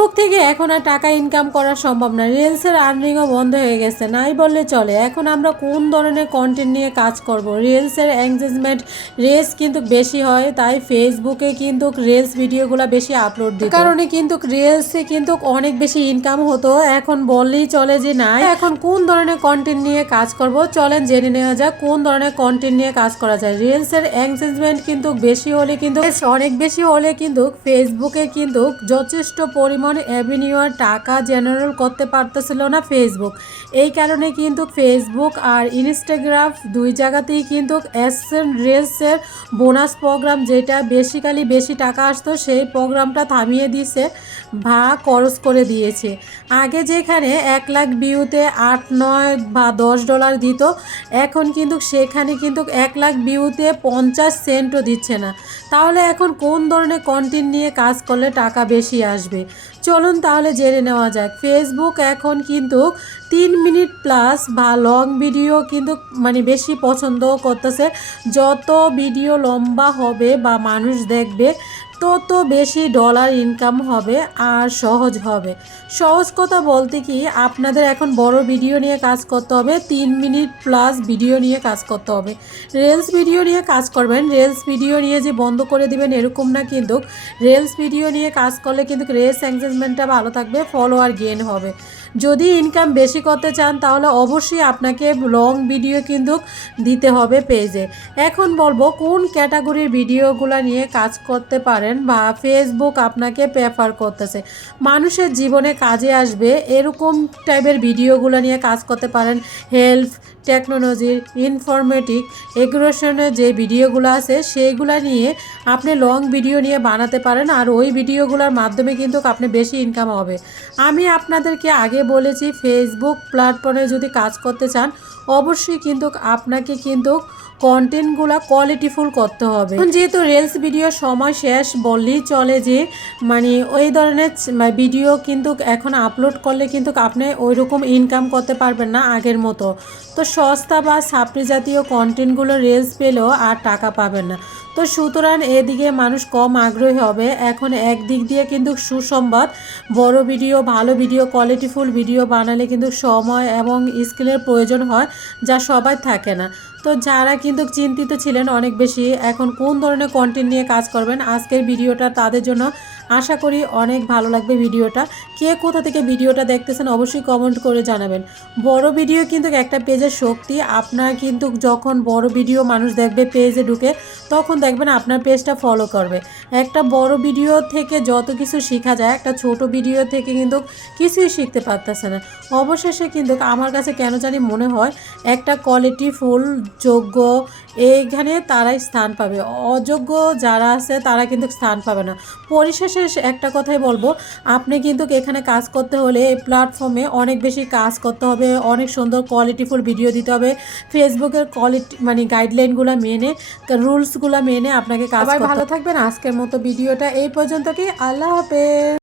Facebook থেকে এখন আর টাকা ইনকাম করা সম্ভব না। রিলসের আর্নিংও বন্ধ হয়ে গেছে। নাই বললে চলে। এখন আমরা কোন ধরনের কন্টেন্ট নিয়ে কাজ করব? রিলসের এঙ্গেজমেন্ট রেস কিন্তু বেশি হয় তাই ফেসবুকে কিন্তু রিলস ভিডিওগুলো বেশি আপলোড দিই কারণে কিন্তু রিলসে কিন্তু অনেক বেশি ইনকাম হতো। এখন বললেই চলে যে না এখন কোন ধরনের কন্টেন্ট নিয়ে কাজ করব? চলেন জেনে নেওয়া যাক কোন ধরনের কন্টেন্ট নিয়ে কাজ করা যায়। রিলসের এঙ্গেজমেন্ট কিন্তু বেশি হলে কিন্তু অনেক বেশি হলে কিন্তু ফেসবুকে কিন্তু যথেষ্ট পরিমাণ অ্যাভিনিউর টাকা জেনারেল করতে পারতেছিল না ফেসবুক এই কারণে কিন্তু ফেসবুক আর ইনস্টাগ্রাম দুই জায়গাতেই কিন্তু এসএন রিলসের বোনাস প্রোগ্রাম যেটা বেসিক্যালি বেশি টাকা আসতো, সেই প্রোগ্রামটা থামিয়ে দিয়েছে বা খরচ করে দিয়েছে। আগে যেখানে এক লাখ ভিউতে আট, নয় বা দশ ডলার দিত, এখন কিন্তু সেখানে কিন্তু এক লাখ ভিউতে পঞ্চাশ সেন্টও দিচ্ছে না। তাহলে এখন কোন ধরনের কন্টেন্ট নিয়ে কাজ করলে টাকা বেশি আসবে? চলুন তাহলে জেনে নেওয়া যাক। ফেসবুক এখন কিন্তু তিন মিনিট প্লাস বা লং ভিডিও কিন্তু মানে বেশি পছন্দ করতেছে। যত ভিডিও লম্বা হবে বা মানুষ দেখবে তত বেশি ডলার ইনকাম হবে আর সহজ হবে। সহজ কথা বলতে কি, আপনাদের এখন বড় ভিডিও নিয়ে কাজ করতে হবে, তিন মিনিট প্লাস ভিডিও নিয়ে কাজ করতে হবে। রিলস ভিডিও নিয়ে কাজ করবেন রিলস ভিডিও নিয়ে যে বন্ধ করে দিবেন এরকম না কিন্তু রিলস ভিডিও নিয়ে কাজ করলে কিন্তু রেস এঙ্গেজমেন্টটা ভালো থাকবে ফলোয়ার গেন হবে। যদি ইনকাম বেশি করতে চান, তাহলে অবশ্যই আপনাকে লং ভিডিও কিন্তু দিতে হবে পেজে এখন বলব, কোন ক্যাটাগরির ভিডিওগুলো নিয়ে কাজ করতে পারেন বা ফেসবুক আপনাকে প্রেফার করতেছে? মানুষের জীবনে কাজে আসবে, এরকম টাইপের ভিডিওগুলো নিয়ে কাজ করতে পারেন। হেল্প টেকনোলজির ইনফরমেটিক এগ্রেশনের যে ভিডিওগুলো আছে সেইগুলো নিয়ে আপনি লং ভিডিও নিয়ে বানাতে পারেন। আর ওই ভিডিওগুলোর মাধ্যমে কিন্তু আপনি বেশি ইনকাম হবে। আমি আপনাদেরকে আগে বলেছি ফেসবুক প্ল্যাটফর্মে যদি কাজ করতে চান, অবশ্যই কিন্তু আপনাকে কিন্তু কন্টেন্টগুলো কোয়ালিটিফুল করতে হবে। যেহেতু রিলস ভিডিও সময় শেষ বললেই চলে যে মানে ওই ধরনের ভিডিও কিন্তু এখন আপলোড করলে কিন্তু আপনি ওই রকম ইনকাম করতে পারবেন না আগের মতো। তো সস্তা বা সাপ্রি জাতীয় কন্টেন্টগুলো রিলস পেলেও আর টাকা পাবেন না। তো সুতরাং এদিকে মানুষ কম আগ্রহী হবে। এখন একদিক দিয়ে কিন্তু সুসংবাদ, বড় ভিডিও, ভালো ভিডিও কোয়ালিটিফুল ভিডিও বানালে কিন্তু সময় এবং স্কিলের প্রয়োজন হয়, যা সবাই থাকে না। তো যারা কিন্তু চিন্তিত ছিলেন অনেক বেশি, এখন কোন ধরনের কন্টেন্ট নিয়ে কাজ করবেন আজকের ভিডিওটা তাদের জন্য আশা করি অনেক ভালো লাগবে ভিডিওটা। কে কোথা থেকে ভিডিওটা দেখতেছেন অবশ্যই কমেন্ট করে জানাবেন। বড় ভিডিও কিন্তু একটা পেজের শক্তি, আপনার কিন্তু যখন বড় ভিডিও মানুষ দেখবে পেজে ঢুকে, তখন দেখবেন আপনার পেজটা ফলো করবে। একটা বড় ভিডিও থেকে যত কিছু শেখা যায়, একটা ছোট ভিডিও থেকে কিন্তু কিছুই শিখতে পারতেছে না। অবশেষে কিন্তু আমার কাছে কেন জানি মনে হয়, একটা কোয়ালিটি ফুল যোগ্য এইখানে তারাই স্থান পাবে। অযোগ্য যারা আছে তারা কিন্তু স্থান পাবে না। পরিশেষে একটা কথাই বলব আপনি কিন্তু এখানে কাজ করতে হলে এই প্ল্যাটফর্মে অনেক বেশি কাজ করতে হবে অনেক সুন্দর কোয়ালিটিফুল ভিডিও দিতে হবে। ফেসবুকের কোয়ালিটি মানে গাইডলাইনগুলো মেনে রুলসগুলো মেনে আপনাকে কাজ ভালো থাকবেন। আজকের মতো ভিডিওটা এই পর্যন্ত কি আল্লাহ হাফেজ।